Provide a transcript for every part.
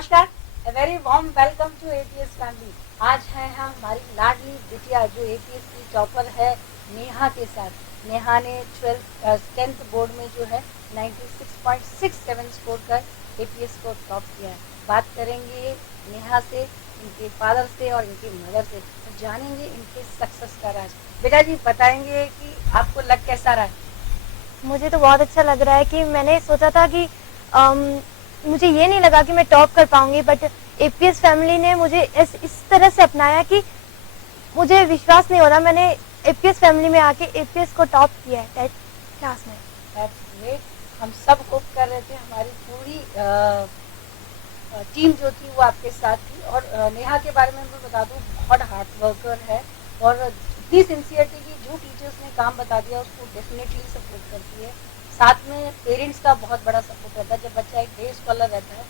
नमस्कार, a very warm welcome to APS family. आज है हम हमारी लाडली बिटिया जो APS की टॉपर है नेहा के साथ। नेहा ने 10th बोर्ड में जो है 96.67 स्कोर कर APS को टॉप किया है। बात करेंगे नेहा से, इनके फादर से और इनकी मदर से, तो जानेंगे इनके सक्सेस का राज। बेटा जी बताएंगे कि आपको लग कैसा रहा है? मुझे तो बहुत अच्छा लग रहा है कि मैंने सोचा था कि मुझे ये नहीं लगा कि मैं टॉप कर पाऊंगी, बट एपीएस फैमिली ने मुझे इस तरह से अपनाया कि मुझे विश्वास नहीं हो रहा। मैंने एपीएस फैमिली में आके एपीएस को टॉप किया है 10th क्लास में। हम सब होप कर रहे थे, हमारी पूरी टीम जो थी वो आपके साथ थी। और नेहा के बारे में मैं बता दूं, बहुत हार्ड वर्कर है और इतनी सिंसियरिटी की जो टीचर्स ने काम बता दिया उसको डेफिनेटली सपोर्ट करती है। साथ में पेरेंट्स का बहुत बड़ा सपोर्ट रहता है। जब बच्चा एक डे स्कॉलर रहता है,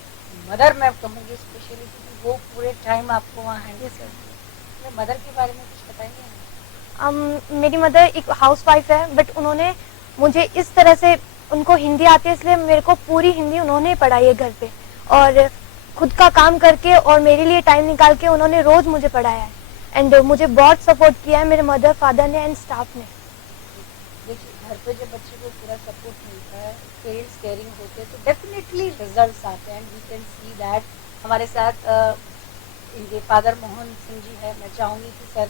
मदर मैं कहूँगी स्पेशली, क्योंकि वो पूरे टाइम आपको वहाँ हैंडल करती है। मदर के बारे में कुछ बताएंगे? मेरी मदर एक हाउस वाइफ है, बट उन्होंने मुझे इस तरह से, उनको हिंदी आती है इसलिए मेरे को पूरी हिंदी उन्होंने पढ़ाई है घर पे, और खुद का काम करके और मेरे लिए टाइम निकाल के उन्होंने रोज मुझे पढ़ाया है। एंड मुझे बहुत सपोर्ट किया है मेरे मदर, फादर ने एंड स्टाफ ने। देखिए, घर पे जब बच्चे को पूरा सपोर्ट मिलता है, पेरेंट्स केयरिंग होते हैं, तो डेफिनेटली रिजल्ट्स आते हैं। We can see that. हमारे साथ इनके फादर मोहन सिंह जी है। मैं चाहूँगी कि सर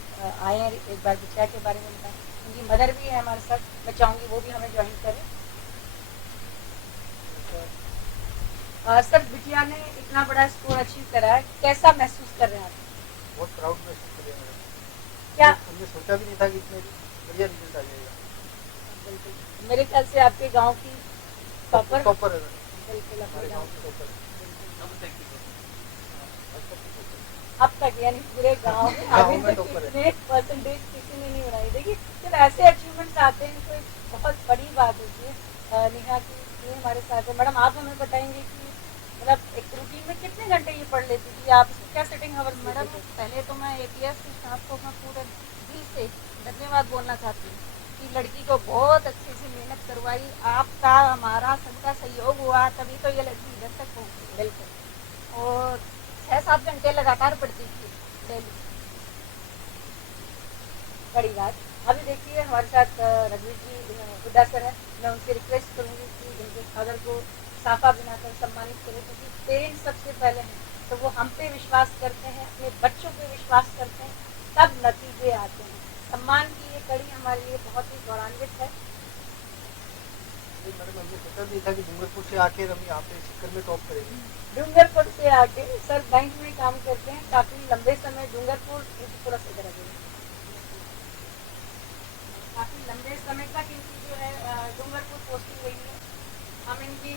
आए, एक बार बिटिया के बारे में बताएं। उनकी मदर भी है हमारे साथ, मैं चाहूँगी वो भी हमें ज्वाइन करें। सर, बिटिया ने इतना बड़ा स्कोर अचीव करा है, कैसा महसूस कर रहे हैं आप? बहुत प्राउड महसूस कर रहे हैं। क्या हमने सोचा भी नहीं था कि इतने बढ़िया रिजल्ट आ जाएगा। मेरे ख्याल से आपके गांव की टॉपर है। बिल्कुल हमारे गांव की टॉपर है। अब तक यानी पूरे गांव में अभी तक इतने परसेंटेज किसी ने नहीं बनाई। देखिए, जब ऐसे अचीवमेंट्स आते हैं तो एक बहुत बड़ी बात होती है। नेहा की ये हमारे साथ है। मैडम, आप हमें बताएंगे कि मतलब एक रूटीन में कितने घंटे ये पढ़ लेती थी आप? इसको क्या सेटिंग आवर्स? मैडम, पहले तो मैं एपीएस के स्टाफ को मैं पूरे दिल से धन्यवाद बोलना चाहती हूँ कि लड़की को बहुत अच्छे से मेहनत करवाई। आपका हमारा सबका सहयोग हुआ तभी तो ये लड़की इधर तक पहुँची। बिल्कुल। और 6-7 घंटे लगातार पढ़ती थी डेली। बड़ी बात। अभी देखिए हमारे साथ रघुवीर जी हुड्डा सर है। मैं उनसे रिक्वेस्ट करूँगी कि इनके फादर को साफा बनाकर सम्मानित करें, क्योंकि पेरेंट्स सबसे पहले हैं, तो वो हम पे विश्वास करते हैं, अपने बच्चों पे विश्वास करते हैं, तब नतीजे आते हैं। सम्मान की ये कड़ी हमारे लिए बहुत ही गौरवान्वित है। मैडम, हमने सोचा नहीं था कि डूंगरपुर से आके हम यहाँ पे सिक्कर में टॉप करेंगे। डूंगरपुर से आके सर बैंक में काम करते हैं, काफी लंबे समय डूंगरपुर थोड़ा सा तरह काफी लंबे समय तक इनकी जो है डूंगरपुर पोस्टिंग रही है। हम इनकी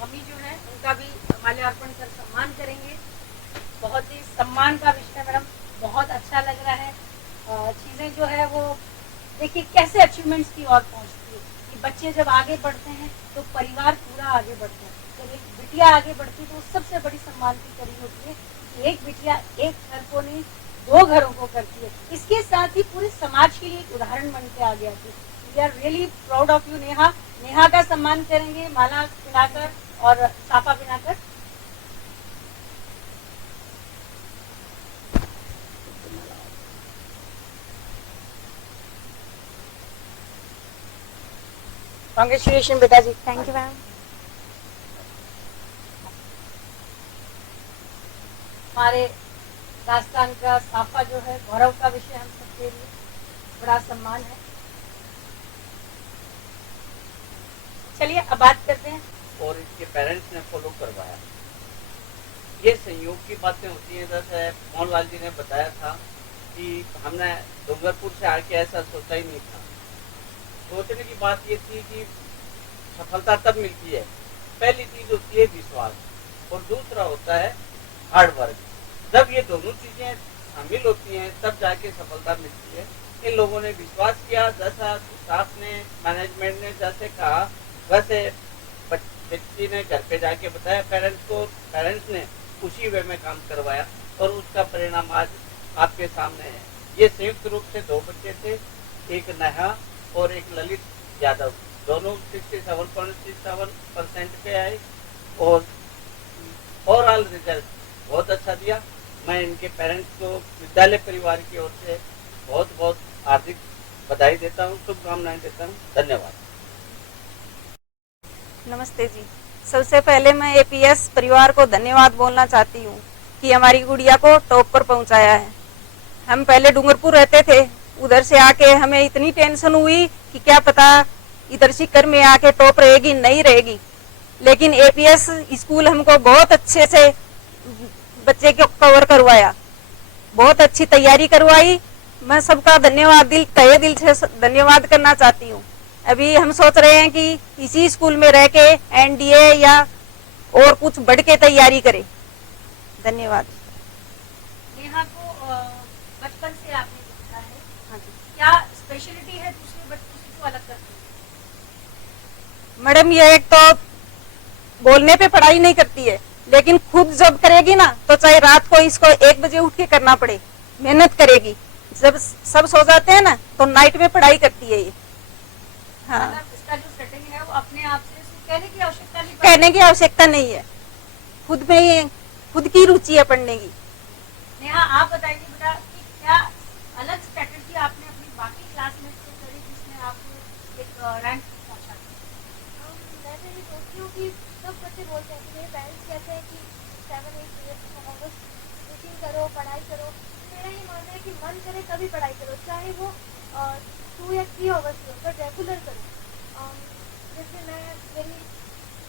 मम्मी जो है उनका भी माल्यार्पण कर सम्मान करेंगे। बहुत ही सम्मान का विषय मैडम, बहुत अच्छा लग रहा है। चीज़ें जो है वो देखिए कैसे अचीवमेंट्स की ओर पहुंचती है कि बच्चे जब आगे बढ़ते हैं तो परिवार पूरा आगे बढ़ता है। जब एक बिटिया आगे बढ़ती है तो सबसे बड़ी सम्मान की कड़ी होती है कि एक बिटिया एक घर को नहीं 2 घरों को करती है। इसके साथ ही पूरे समाज के लिए एक उदाहरण बन के आगे आती है। We are really proud of you Neha. Neha का सम्मान करेंगे माला पिनाकर और साफा पिनाकर। कांग्रेचुलेशन बेटा जी। Thank you ma'am. हमारे राजस्थान का साफा जो है गौरव का विषय, हम सबके लिए बड़ा सम्मान है। चलिए अब बात करते हैं। और इसके पेरेंट्स ने फॉलो करवाया। ये संयोग की बातें होती हैं। जैसे मोहनलाल जी ने बताया था कि हमने डूंगरपुर से आके ऐसा सोचा ही नहीं था। सोचने की बात ये थी कि सफलता तब मिलती है, पहली चीज होती है विश्वास और दूसरा होता है हार्ड वर्क। जब ये दोनों चीजें शामिल होती हैं तब जाके सफलता मिलती है। इन लोगों ने विश्वास किया, जैसा स्टाफ ने, मैनेजमेंट ने जैसे कहा वैसे बच्ची ने घर पे जाके बताया पेरेंट्स को, पेरेंट्स ने उसी वे में काम करवाया और उसका परिणाम आज आपके सामने है। ये संयुक्त रूप से 2 बच्चे थे, एक नेहा और एक ललित यादव, दोनों 67.67% पे आए और ओवरऑल रिजल्ट बहुत अच्छा दिया। मैं इनके पेरेंट्स को विद्यालय परिवार की ओर से बहुत बहुत हार्दिक बधाई देता हूँ, शुभकामनाएं देता हूँ। धन्यवाद। नमस्ते जी। सबसे पहले मैं एपीएस परिवार को धन्यवाद बोलना चाहती हूँ कि हमारी गुड़िया को टॉप पर पहुँचाया है। हम पहले डूंगरपुर रहते थे, उधर से आके हमें इतनी टेंशन हुई कि क्या पता इधर सीकर में आके टॉप रहेगी नहीं रहेगी, लेकिन एपीएस स्कूल हमको बहुत अच्छे से बच्चे को कवर करवाया, बहुत अच्छी तैयारी करवाई। मैं सबका धन्यवाद तहे दिल से धन्यवाद करना चाहती हूँ। अभी हम सोच रहे हैं कि इसी स्कूल में रह के एनडीए या और कुछ बढ़ के तैयारी करें। धन्यवाद। नेहा को बचपन से आपने देखा है, हाँ जी क्या स्पेशलिटी है दूसरे बच्चों से जो अलग करती है? मैडम, ये एक तो बोलने पे पढ़ाई नहीं करती है, लेकिन खुद जब करेगी ना तो चाहे रात को इसको 1 बजे उठ के करना पड़े, मेहनत करेगी। जब सब सो जाते हैं ना तो नाइट में पढ़ाई करती है ये। हाँ, मतलब इसका जो सेटिंग है वो अपने आप से, इसको कहने की आवश्यकता नहीं पड़ती। कहने की आवश्यकता नहीं है, खुद में ही खुद की रुचि है पढ़ने की। नेहा, आप बताइए बेटा कि क्या अलग स्ट्रेटजी आपने अपनी बाकी क्लासमेट से करी जिसने आपको एक रैंक पहुंचा दिया? मैं तो ये सोचती हूँ कि सब बच्चे बोलते हैं कि मेरे पेरेंट्स कहते हैं कि 7-8 ईयर्स में होमवर्क टीचिंग करो, पढ़ाई करो। मेरा ये मानना है कि मन करे तभी पढ़ाई करो, चाहे वो 2 या 3 आवर्स हो, पर रेगुलर करो। जैसे मैं, मेरी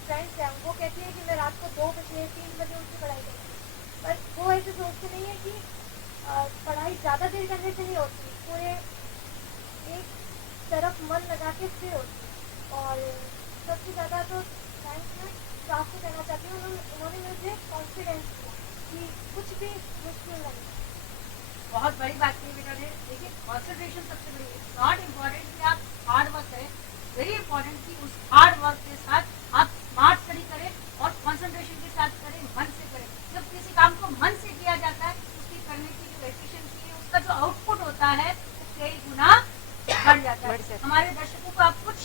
फ्रेंड्स हैं, वो कहती है कि मैं रात को 2 बजे 3 बजे उठ के पढ़ाई करती हूँ, पर वो ऐसे सोचते नहीं है कि पढ़ाई ज़्यादा देर करने से नहीं होती, पूरे एक तरफ मन लगा के फिर होती है। और सबसे ज़्यादा तो थैंक्स मैं स्टाफ को कहना चाहती हूँ, उन्होंने मुझे कॉन्फिडेंस दिया कि कुछ भी मुश्किल नहीं। बहुत बड़ी बात की बेटा ने। देखिए, कंसंट्रेशन सबसे बड़ी है। नॉट इम्पॉर्टेंट कि आप हार्ड वर्क करें, वेरी इंपॉर्टेंट कि उस हार्ड वर्क के साथ आप स्मार्ट स्टडी करें और कंसंट्रेशन के साथ करें, मन से करें। जब किसी काम को मन से किया जाता है, उसकी करने की जो एफिशिएंसी है, उसका जो आउटपुट होता है वो कई गुना बढ़ जाता है। हमारे दर्शकों को आप कुछ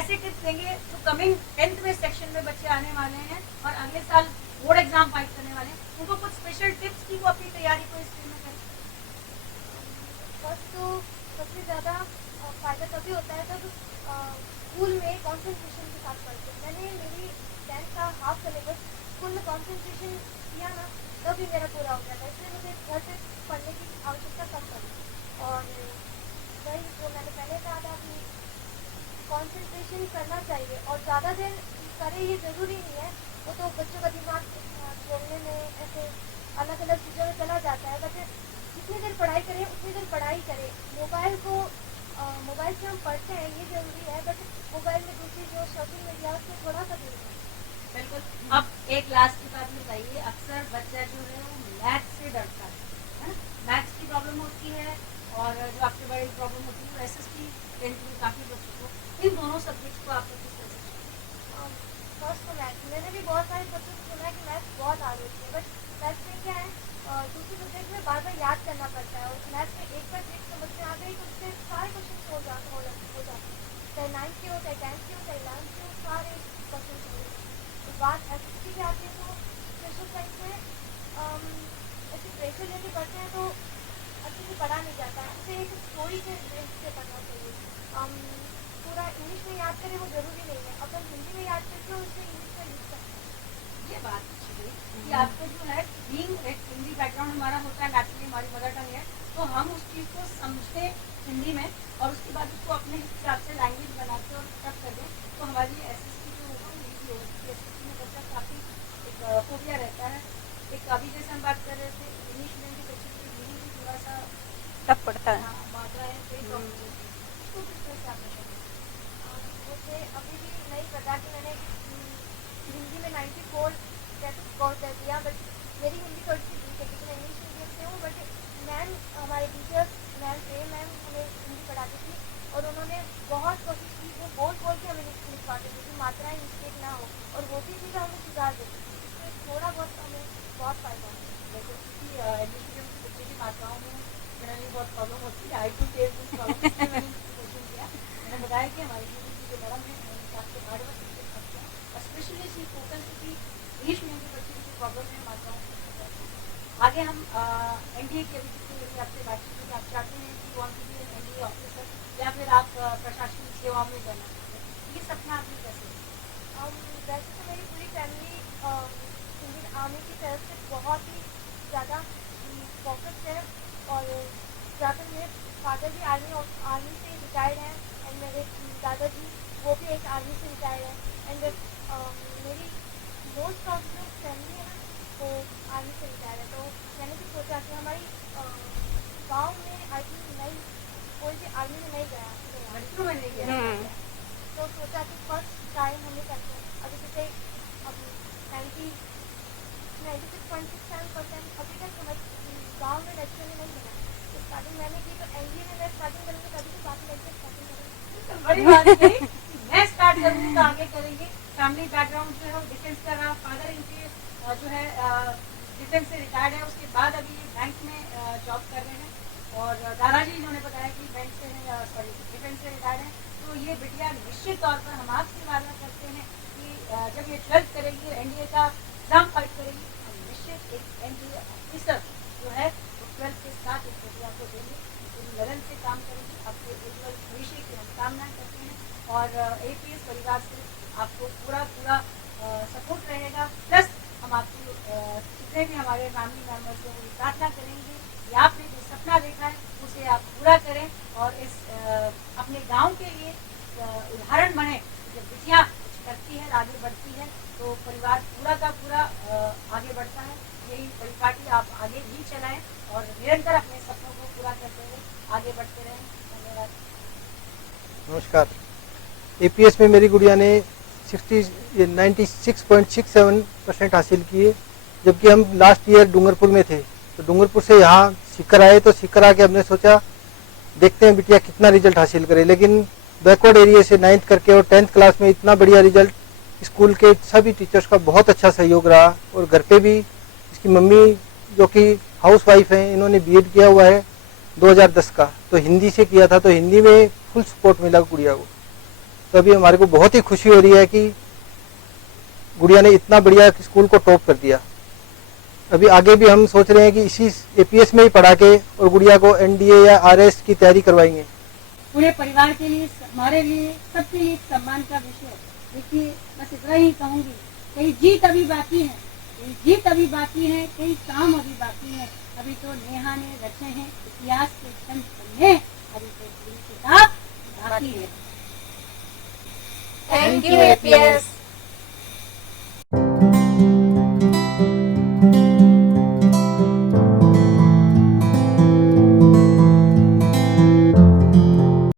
ऐसे टिप्स देंगे जो कमिंग 10th में सेक्शन में बच्चे आने वाले हैं और अगले साल बोर्ड एग्जाम फाइट करने वाले हैं, उनको कुछ स्पेशल टिप्स की वो अपनी तैयारी को इस में करें? फर्स्ट तो सबसे ज़्यादा फ़ायदा तभी होता है जब स्कूल में कंसंट्रेशन के साथ पढ़ते हैं। मैंने मेरी 10th का हाफ सिलेबस स्कूल में कंसंट्रेशन किया ना, तभी मेरा पूरा हो गया था, इसलिए मुझे घर पे पढ़ने की आवश्यकता कम पड़ी। और वही जो मैंने पहले कहा था कि कंसंट्रेशन करना चाहिए और ज़्यादा देर करें ये ज़रूरी नहीं है, वो तो बच्चों का दिमाग खेलने में ऐसे अलग अलग चीज़ों में चला जाता है। बट जितनी देर पढ़ाई करें उतनी देर पढ़ाई करें। मोबाइल से हम पढ़ते हैं ये ज़रूरी है, बट मोबाइल में दूसरी जो सोशल मीडिया उससे थोड़ा सा दूर है। बिल्कुल। अब एक लास्ट की बात बताइए, अक्सर बच्चा जो है वो मैथ्स से डरता है, मैथ्स की प्रॉब्लम होती है और जो आपके बड़ी प्रॉब्लम होती है वो एसएसटी 10th में काफ़ी बच्चों को, इन दोनों सब्जेक्ट्स को आपको किस तरह से? फर्स्ट तो मैथ्स, मैंने भी बहुत सारे बच्चों से सुना है कि मैथ्स बहुत हार्ड होती है, बट मैथ्स में क्या है, दूसरे सब्जेक्ट में बार बार याद करना पड़ता है, और मैथ्स में एक बार ट्रिक समझ में आ गई तो उससे सारे क्वेश्चन हो जाते हैं, चाहे 9th के हो, चाहे 10th के हो, चाहे 11th के हो, सारे क्वेश्चन हो जाते हैं। तो बात एसएसटी की आती है तो स्पेशल साइंस में ऐसे प्रेशर लेके पढ़ते हैं तो अच्छे से पढ़ा नहीं जाता है, उसे एक स्टोरी के बेस से पढ़ना चाहिए। पूरा इंग्लिश में याद करें वो ज़रूरी नहीं है, अपन हिंदी में याद करके उसे इंग्लिश में लिख सकते हैं। ये बात अच्छी है कि आपको जो है बीइंग एक हिंदी बैकग्राउंड हमारा होता है, नेचुरली हमारी मदर टंग है, तो हम उस चीज़ को समझते हिंदी में और उसके बाद उसको अपने हिसाब से लैंग्वेज बनाते और तब कर दें तो हमारी एसएसटी जो होगा वो ईजी होगी। एसएसटी में बच्चा काफ़ी एक फोबिया रहता है। एक अभी जैसे हम बात कर रहे थे इंग्लिश मीडियम के बच्चे के लिए भी थोड़ा सा टफ पड़ता है। मात्राएँ सही प्रॉब्लम होती है, उसको किस तरह से आप मुझे अभी भी नहीं पता कि मैंने हिंदी में 94 कैसे स्कोर कर दिया, बट मेरी हिंदी थोड़ी सी वीक है क्योंकि मैं इंग्लिश मीडियम से हूँ। बट मैम, हमारे टीचर्स मैम हमें हिंदी पढ़ाती थी और उन्होंने बहुत कोशिश की, वो बोल के हमें लिखवाते थे कि मात्राएँ मिस्टेक ना हो, और होती थी तो हमें सुधार देती थी, इससे थोड़ा बहुत हमें बहुत फ़ायदा होता है। जैसे कि इंग्लिश मीडियम के बच्चे की मात्राओं में जनरली बहुत प्रॉब्लम होती है, आई टू टेस्ट प्रॉब्लम, इसलिए मैंने क्वेश्चन किया। मैंने बताया कि हमारी यूनिवर्सिटी जो मैडम है उन्होंने काफ़ी हार्ड वर्क करके और स्पेशली शी फोकस की इंग्लिश मीडियम के बच्चे प्रॉब्लम है माताओं को। आगे हम एनडीए की अभी आपसे बातचीत की, आप चाहते हैं कि want to be an NDA officer या फिर आप प्रशासनिक सेवाओं में जाना चाहते हैं, ये सपना आपने कैसे? वैसे तो मेरी पूरी फैमिली इंडियन आर्मी की तरफ से बहुत ही ज़्यादा फोकस है, और ज़्यादातर मेरे फादर भी आर्मी से रिटायर्ड हैं, एंड मेरे दादाजी वो भी एक आर्मी से रिटायर्ड है, एंड मेरी मोस्ट ऑफ जो फैमिली है ना वो आर्मी से रिटायर्ड है। तो मैंने भी सोचा कि हमारी गांव में आई थिंक नहीं कोई भी आर्मी में नहीं गया, लड़कियों में नहीं गया। तो सोचा कि फर्स्ट टाइम हमें करते हैं। अभी जैसे अब 96.67% अभी तक गाँव में लड़कियों ने नहीं बना। तो स्टार्टिंग मैंने की, तो एनडीए में मैं स्टार्टिंग करूँगी तभी तो बाकी लड़कियाँ स्टार्टिंग करेंगी। बड़ी बात नहीं, मैं स्टार्ट करूँगी तो आगे करेंगे। फैमिली बैकग्राउंड जो है वो डिफेंस का रहा, फादर इनके जो है डिफेंस से रिटायर्ड है, उसके बाद अभी बैंक में जॉब कर रहे हैं, और दादाजी इन्होंने बताया कि बैंक से डिफेंस से रिटायर्ड है। तो ये बिटिया निश्चित तौर पर हम आपसे वादा करते हैं कि जब ये 12th करेगी, एनडीए का एग्जाम फाइट करेगी, हम निश्चित एक एनडीए ऑफिसर जो है वो 12th के साथ इस बिटिया को देंगे, पूरी लगन से काम करेंगे। आपके उज्जवल भविष्य की हम कामना करते हैं, और एपीएस परिवार से आपको पूरा सपोर्ट रहेगा। प्लस हम आपको जितने भी हमारे फैमिली मेम्बर्स हैं वो प्रार्थना करेंगे कि आपने जो सपना देखा है उसे आप पूरा करें, और इस अपने गांव के लिए उदाहरण बने। जब बिटिया कुछ करती है, आगे बढ़ती है, तो परिवार पूरा का पूरा आगे बढ़ता है। यही परिपाटी आप आगे भी चलाएं और निरंतर अपने सपनों को पूरा करते हुए आगे बढ़ते रहें। धन्यवाद। नमस्कार। एपीएस में मेरी गुड़िया ने 96.67% हासिल किए, जबकि हम लास्ट ईयर डूंगरपुर में थे। तो डूंगरपुर से यहाँ सीकर आए, तो सीकर आके हमने सोचा देखते हैं बिटिया कितना रिजल्ट हासिल करे। लेकिन बैकवर्ड एरिया से 9th करके और 10th क्लास में इतना बढ़िया रिजल्ट, स्कूल के सभी टीचर्स का बहुत अच्छा सहयोग रहा, और घर पे भी इसकी मम्मी जो कि हाउस वाइफ हैं, इन्होंने बीएड किया हुआ है 2010 का, तो हिंदी से किया था, तो हिंदी में फुल सपोर्ट मिला गुड़िया को। तो अभी हमारे को बहुत ही खुशी हो रही है कि गुड़िया ने इतना बढ़िया स्कूल को टॉप कर दिया। अभी आगे भी हम सोच रहे हैं कि इसी एपीएस में ही पढ़ा के और गुड़िया को एनडीए या आरएस की तैयारी करवाएंगे। पूरे परिवार के लिए, हमारे लिए, सबके लिए सम्मान का विषय है। देखिए, बस इतना ही कहूँगी, कई जीत अभी बाकी है, कई काम अभी बाकी है। अभी तो नेहा ने रचे हैं इतिहास के चंद पन्ने, अभी तो पूरी किताब बाकी है। Thank you APS.